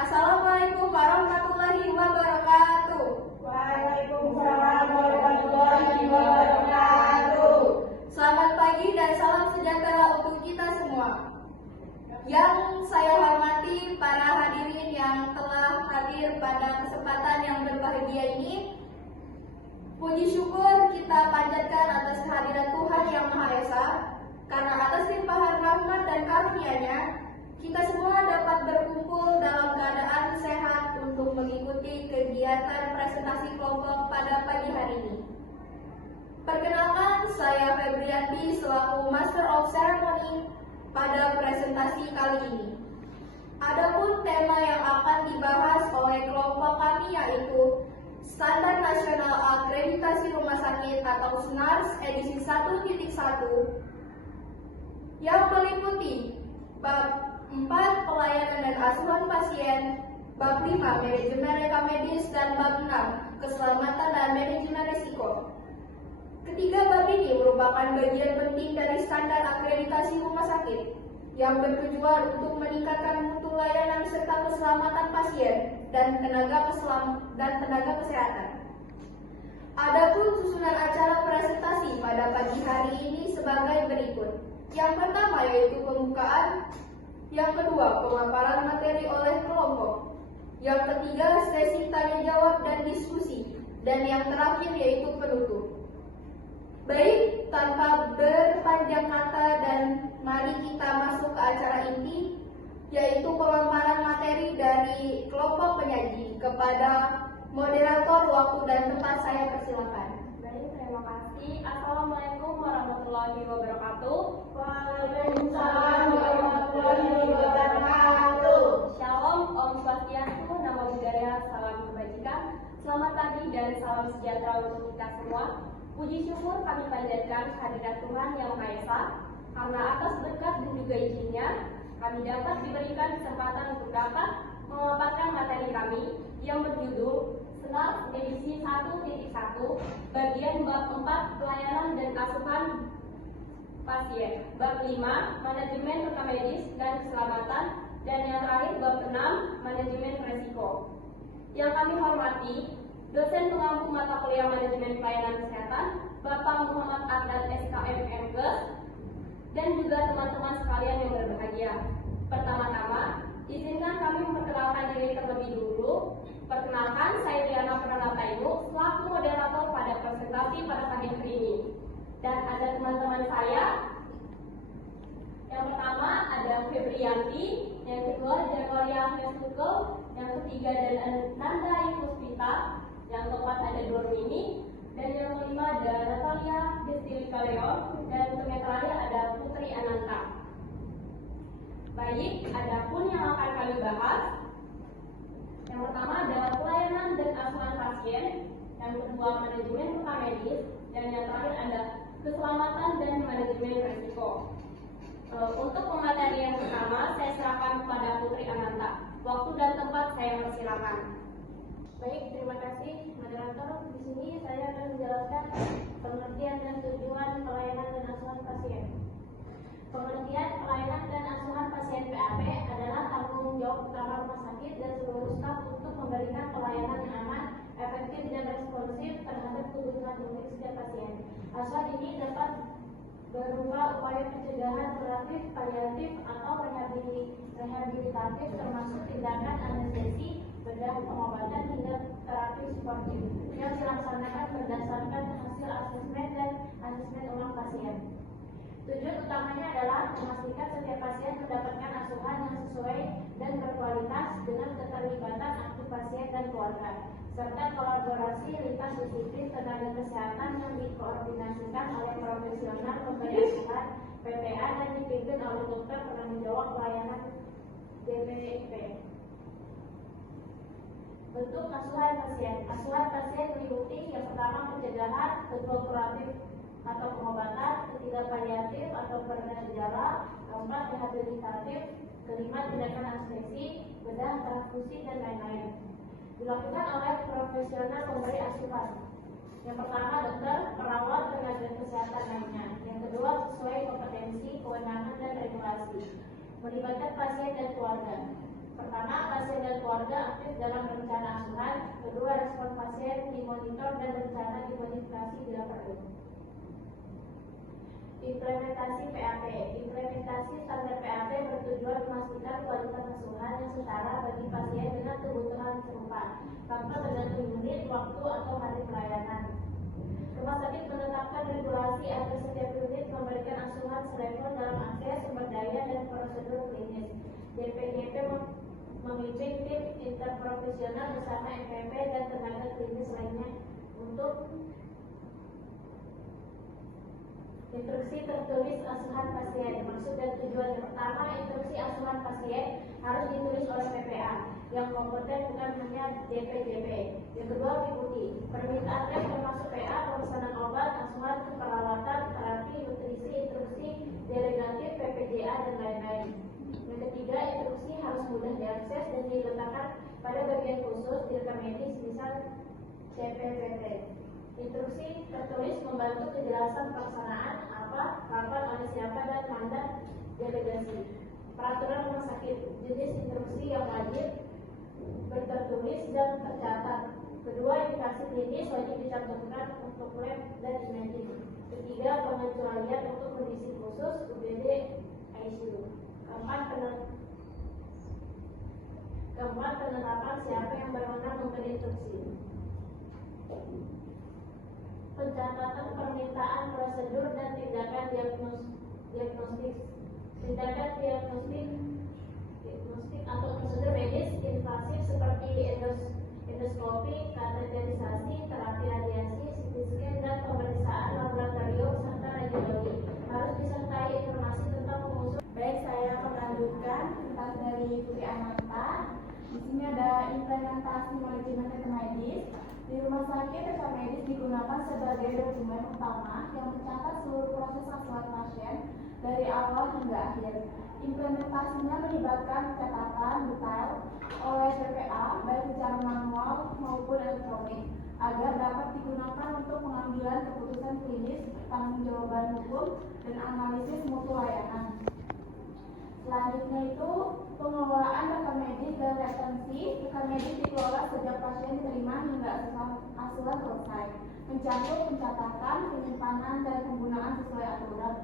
Assalamualaikum warahmatullahi wabarakatuh. Waalaikumsalam warahmatullahi wabarakatuh. Selamat pagi dan salam sejahtera untuk kita semua. Yang saya hormati para hadirin yang telah hadir pada kesempatan yang berbahagia ini. Puji syukur kita panjatkan atas kehadiran Tuhan Yang Maha Esa, karena atas limpahan rahmat dan karunia-Nya, kita semua dapat berkumpul dalam keadaan sehat untuk mengikuti kegiatan presentasi kelompok pada pagi hari ini. Perkenalkan, saya Febrianti selaku Master of Ceremony pada presentasi kali ini. Adapun tema yang akan dibahas oleh kelompok kami yaitu Standar Nasional Akreditasi Rumah Sakit atau SNARS edisi 1.1 yang meliputi bab 4 pelayanan dan asuhan pasien, bab 5 manajemen rekam medis, dan bab 6 keselamatan dan manajemen risiko. Ketiga bab ini merupakan bagian penting dari standar akreditasi rumah sakit yang bertujuan untuk meningkatkan mutu layanan serta keselamatan pasien dan tenaga kesehatan. Adapun susunan acara presentasi pada pagi hari ini sebagai berikut. Yang pertama yaitu pembukaan, yang kedua pemaparan materi oleh kelompok, yang ketiga sesi tanya jawab dan diskusi, dan yang terakhir yaitu penutup. Baik, tanpa berpanjang kata dan mari kita masuk ke acara inti, yaitu pemaparan materi dari kelompok penyaji. Kepada moderator, waktu dan tempat saya persilakan. Baik, terima kasih. Assalamualaikum warahmatullahi wabarakatuh. Waalaikumsalam warahmatullahi wabarakatuh. Shalom, Om Swastiastu, Namo Buddhaya, salam kebajikan. Selamat pagi dan salam sejahtera untuk kita semua. Puji syukur kami panjatkan kehadirat Tuhan Yang Maha Esa, karena atas berkat dan juga izinnya, kami dapat diberikan kesempatan untuk dapat memaparkan materi kami yang berjudul SNARS edisi 1.1 bagian bab 4 pelayanan dan asuhan pasien, bab 5 manajemen rekam medis dan keselamatan, dan yang terakhir bab 6 manajemen resiko. Yang kami hormati dosen pengampu mata kuliah manajemen pelayanan kesehatan Bapak Muhammad Adnan SKM MKes, dan juga teman-teman sekalian yang berbahagia. Pertama-tama, izinkan kami memperkenalkan diri terlebih dulu. Perkenalkan, saya Diana Pranata Ibu selaku moderator pada presentasi pada pagi hari ini. Dan ada teman-teman saya. Yang pertama ada Febrianti, yang kedua Jakaria Fesukel, yang ketiga dan Nanda Puspita, yang keempat ada Dormini, dan yang kelima ada Natalia Destilika Leon, dan yang terakhir ada Putri Ananta. Baik, adapun yang akan kami bahas, yang pertama adalah pelayanan dan asuhan pasien, yang kedua manajemen rekam medis, dan yang terakhir ada keselamatan dan manajemen risiko. Untuk pemateri yang pertama, saya serahkan kepada Putri Ananta. Waktu dan tempat saya persilakan. Baik, terima kasih moderator. Di sini saya akan menjelaskan pengertian dan tujuan pelayanan dan asuhan pasien. Pengertian pelayanan dan asuhan pasien PAP adalah tanggung jawab utama rumah sakit dan seluruh staf untuk memberikan pelayanan yang aman, efektif dan responsif terhadap kebutuhan unik setiap pasien. Asuhan ini dapat berupa upaya pencegahan kuratif, paliatif, atau rehabilitatif termasuk tindakan anestesi, bedah, pengobatan hingga terapi suportif yang dilaksanakan berdasarkan hasil asesmen dan asesmen ulang pasien. Tujuan utamanya adalah memastikan setiap pasien mendapatkan asuhan yang sesuai dan berkualitas dengan keterlibatan aktif pasien dan keluarga, serta kolaborasi lintas disiplin tenaga kesehatan yang dikoordinasikan oleh profesional pemberi asuhan PPA dan dipimpin oleh dokter penanggung jawab pelayanan DPP. Bentuk asuhan pasien. Asuhan pasien meliputi yang pertama pencegahan, kedua kuratif atau pengobatan, ketiga paliatif atau peredam gejala, keempat rehabilitatif, kelima tindakan anestesi, bedah, transfusi, dan lain-lain. Dilakukan oleh profesional pemberi asuhan. Yang pertama dokter, perawat, tenaga kesehatan lainnya. Yang kedua sesuai kompetensi, kewenangan, dan regulasi. Melibatkan pasien dan keluarga. Pertama, pasien dan keluarga aktif dalam rencana asuhan. Kedua, respon pasien dimonitor dan rencana dimodifikasi bila perlu. Implementasi PAP. Implementasi standar PAP bertujuan memastikan kualitas asuhan yang setara bagi pasien dengan kebutuhan serupa, tanpa tergantung unit, waktu, atau hari pelayanan. Rumah sakit menetapkan regulasi agar setiap unit memberikan asuhan selevel dalam akses, sumber daya, dan prosedur klinis. DPGP memimpin tim interprofesional bersama MPP dan tenaga klinis lainnya untuk instruksi tertulis asuhan pasien. Maksud dan tujuan yang pertama, instruksi asuhan pasien harus ditulis oleh PPA yang kompeten, bukan hanya DPJP. Yang kedua, meliputi permintaan lab termasuk PA, pemesanan obat, asuhan keperawatan, terapi, nutrisi, instruksi delegatif, PPJA, dan lain-lain. Yang ketiga, instruksi harus mudah diakses dan diletakkan pada bagian khusus di rekam medis, misal CPPT. Instruksi tertulis membantu kejelasan pelaksanaan apa, kapan, oleh siapa, dan mandat delegasi. Peraturan rumah sakit, jenis instruksi yang wajib bertertulis dan tercatat. Kedua, indikasi klinis wajib dicantumkan untuk lab dan imaging. Ketiga, pengecualian untuk kondisi khusus UGD ICU. Keempat, penetapan siapa yang berwenang memberi instruksi. Pencatatan permintaan, prosedur, dan tindakan diagnostik. Tindakan diagnostik atau prosedur medis invasif seperti endoskopi, kateterisasi, terapi radiasi, CT scan, dan pemeriksaan laboratorium serta radiologi. Harus disertai informasi tentang pengusul. Baik, saya akan melanjutkan tentang dari Putri Ananta. Di sini ada implementasi manajemen rekam medis. Di rumah sakit, rekam medis digunakan sebagai dokumen utama yang mencatat seluruh proses asuhan pasien dari awal hingga akhir. Implementasinya melibatkan catatan detail oleh PPA baik secara manual maupun elektronik agar dapat digunakan untuk pengambilan keputusan klinis, pertanggungjawaban hukum, dan analisis mutu layanan. Selanjutnya itu pengelolaan rekam medis dan retensi. Rekam medis dikelola sejak pasien diterima hingga asuhan selesai, mencakup pencatatan, penyimpanan, dan penggunaan sesuai aturan.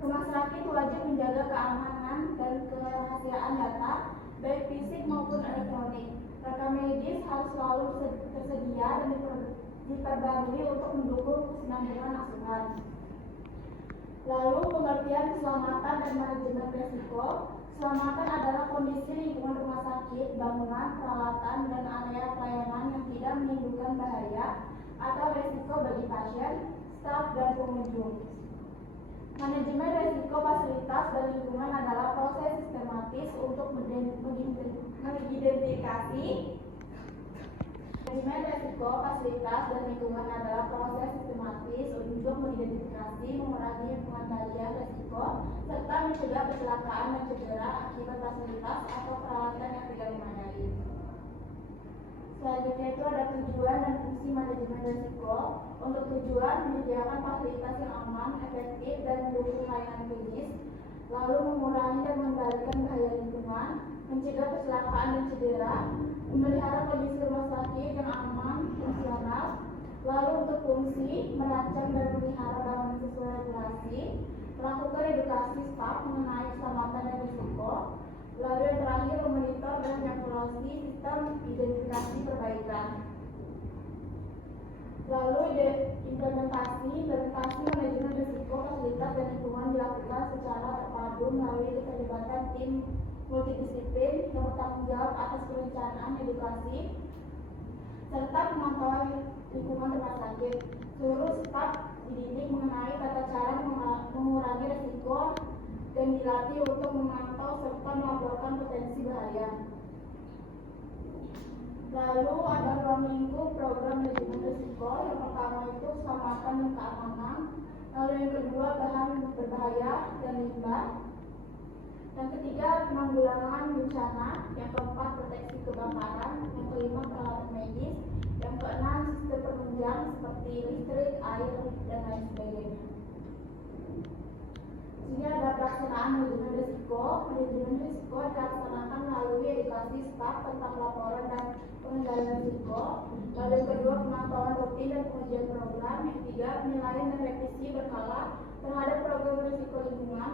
Rumah sakit wajib menjaga keamanan dan kerahasiaan data, baik fisik maupun elektronik. Rekam medis harus selalu tersedia dan diperbarui untuk mendukung kesinambungan asuhan. Lalu pengertian keselamatan dan manajemen risiko. Keselamatan adalah kondisi lingkungan rumah sakit, bangunan, peralatan, dan area pelayanan yang tidak menimbulkan bahaya atau risiko bagi pasien, staf, dan pengunjung. Manajemen risiko fasilitas dan lingkungan adalah proses sistematis untuk mengidentifikasi. Manajemen risiko fasilitas dan lingkungan adalah proses sistematis untuk mengidentifikasi, mengurangi pengendalian risiko, serta mencegah kecelakaan dan cedera akibat fasilitas atau peralatan yang tidak memadai. Selanjutnya itu ada tujuan dan fungsi manajemen risiko. Untuk tujuan menyediakan fasilitas yang aman, efektif, dan mendukung layanan klinis, lalu mengurangi dan mengendalikan bahaya lingkungan, mencegah kecelakaan dan cedera, memelihara kondisi rumah sakit yang aman, fungsional. Lalu untuk fungsi, merancang dan memelihara bangunan sesuai regulasi, melakukan edukasi staf mengenai keselamatan dan risiko. Lalu yang terakhir, memonitor dan mengevaluasi sistem identifikasi perbaikan. Lalu implementasi manajemen risiko fasilitas dan lingkungan dilakukan secara terpadu melalui keterlibatan tim multidisiplin yang bertanggung jawab atas perencanaan edukasi serta pemantauan lingkungan rumah sakit. Seluruh staf dididik mengenai tata cara mengurangi risiko dan dilatih untuk memantau serta melaporkan potensi bahaya. Lalu ada 2 minggu program manajemen risiko. Yang pertama itu keselamatan dan keamanan. Lalu yang kedua bahan berbahaya dan limbah. Yang ketiga penanggulangan bencana. Yang keempat proteksi kebakaran. Yang kelima peralatan medis. Yang keenam sistem penunjang seperti listrik, air, dan lain sebagainya. Ini ada pelaksanaan manajemen risiko. Manajemen risiko dilaksanakan melalui edukasi staf tentang laporan dan pengendalian risiko. Lalu yang kedua pemantauan rutin dan pengujian program. Yang ketiga penilaian dan revisi berkala terhadap program risiko lingkungan.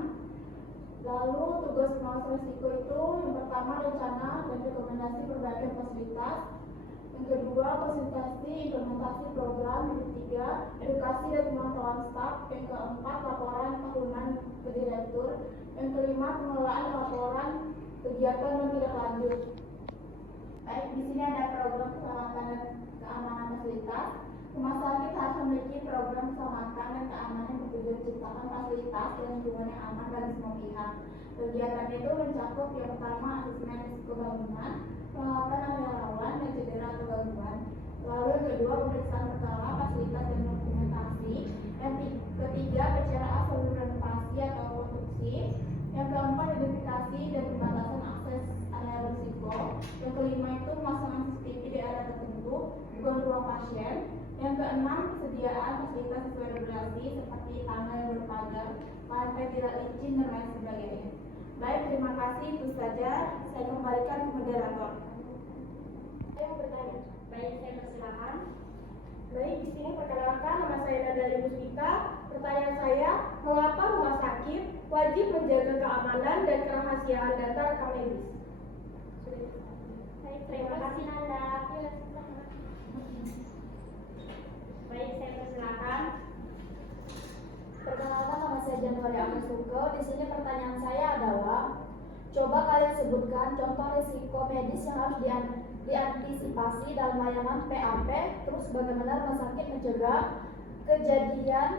Lalu tugas pengawasan risiko itu yang pertama rencana dan rekomendasi perbaikan fasilitas. Yang kedua fasilitasi implementasi program. Yang ketiga edukasi dan pemantauan staf. Yang keempat laporan tahunan ke direktur. Yang kelima pengelolaan laporan kegiatan yang tidak lanjut. Baik, di sini ada program keselamatan dan keamanan fasilitas. Rumah sakit harus memiliki program keselamatan dan keamanan yang bertujuan menciptakan fasilitas dan lingkungan yang aman bagi semua pihak. Kegiatan itu mencakup yang pertama asesmen risiko bangunan, pengamatan area rawan dan cedera atau gangguan. Lalu yang kedua pemeriksaan berkala fasilitas dan dokumentasi. Yang ketiga pencerahan seluruh renovasi atau konstruksi. Yang keempat identifikasi dan pembatasan akses area berisiko. Yang kelima itu pemasangan CCTV di area tertentu, bukan ruang pasien. Yang keenam persediaan fasilitas sesuai regulasi seperti tangga yang berpagar, lantai tidak licin dan lain sebagainya. Baik, terima kasih. Itu saja. Saya kembalikan ke moderator. Saya mau bertanya. Baik, saya persilakan. Baik, di sini perkenalkan nama saya Nadali Mustika. Pertanyaan saya, mengapa rumah sakit wajib menjaga keamanan dan kerahasiaan data rekam medis? Baik, terima kasih Nanda. Baik, saya persilakan. Perkenalkan nama saya Januari Agus Suko. Di sini pertanyaan saya adalah, coba kalian sebutkan contoh risiko medis yang harus diantisipasi dalam layanan PAP, terus bagaimana rumah sakit mencegah kejadian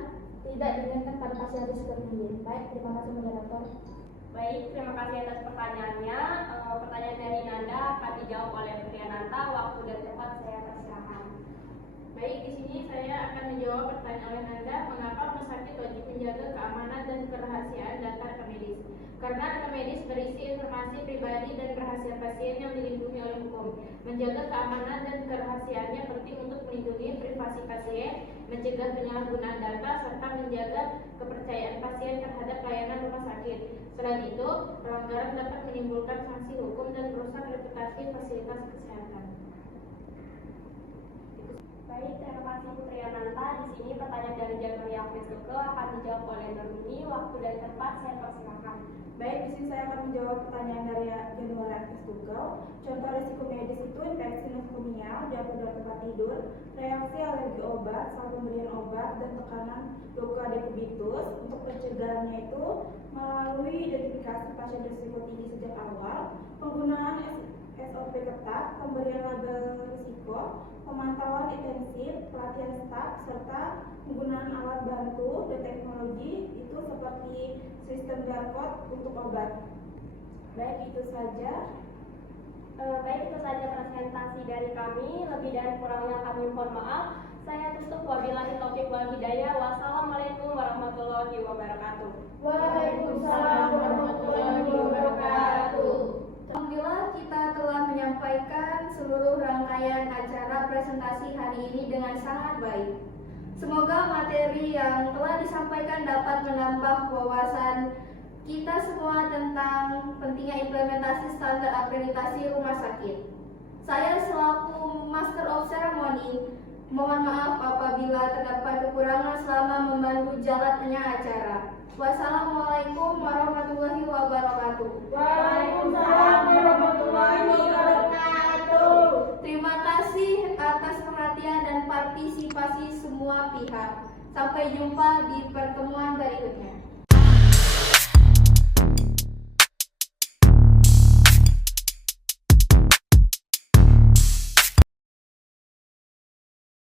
tidak diinginkan pada pasien risiko tinggi. Baik, terima kasih moderator. Baik, terima kasih atas pertanyaannya. Pertanyaan dari Nanda akan dijawab oleh Priyananta. Waktu dan tempat saya persilakan. Baik, di sini saya akan menjawab pertanyaan oleh Nanda, mengapa rumah sakit wajib menjaga keamanan dan kerahasiaan data rekam medis? Karena rekam medis berisi informasi pribadi dan rahasia pasien yang dilindungi oleh hukum. Menjaga keamanan dan kerahasiaannya penting untuk melindungi privasi pasien, mencegah penyalahgunaan data, serta menjaga kepercayaan pasien terhadap layanan rumah sakit. Selain itu, pelanggaran dapat menimbulkan sanksi hukum dan merusak reputasi fasilitas kesehatan. Baik, terima kasih Putri Ananta. Di sini pertanyaan dari Januari Afesuke akan dijawab oleh Nurmini. Waktu dan tempat saya persilakan. Baik, di sini saya akan menjawab pertanyaan dari Januari Afesuke. Contoh risiko medis itu infeksi nosokomial, jatuh dari tempat tidur, reaksi alergi obat, saat pemberian obat, dan tekanan luka dekubitus. Untuk pencegahannya itu melalui identifikasi pasien risiko tinggi sejak awal, penggunaan SOP ketat, pemberian label risiko, pemantauan intensif, pelatihan staf, serta penggunaan alat bantu dan teknologi itu seperti sistem barcode untuk obat. Baik, itu saja. Baik, itu saja presentasi dari kami. Lebih dan kurangnya kami mohon maaf. Saya tutup wabillahi taufiq wal hidayah. Wassalamualaikum warahmatullahi wabarakatuh. Waalaikumsalam warahmatullahi wabarakatuh. Alhamdulillah kita telah menyampaikan seluruh rangkaian acara presentasi hari ini dengan sangat baik. Semoga materi yang telah disampaikan dapat menambah wawasan kita semua tentang pentingnya implementasi standar akreditasi rumah sakit. Saya selaku Master of Ceremony mohon maaf apabila terdapat kekurangan selama memandu jalannya acara. Wassalamualaikum warahmatullahi wabarakatuh. Waalaikumsalam warahmatullahi wabarakatuh. Terima kasih atas perhatian dan partisipasi semua pihak. Sampai jumpa di pertemuan berikutnya.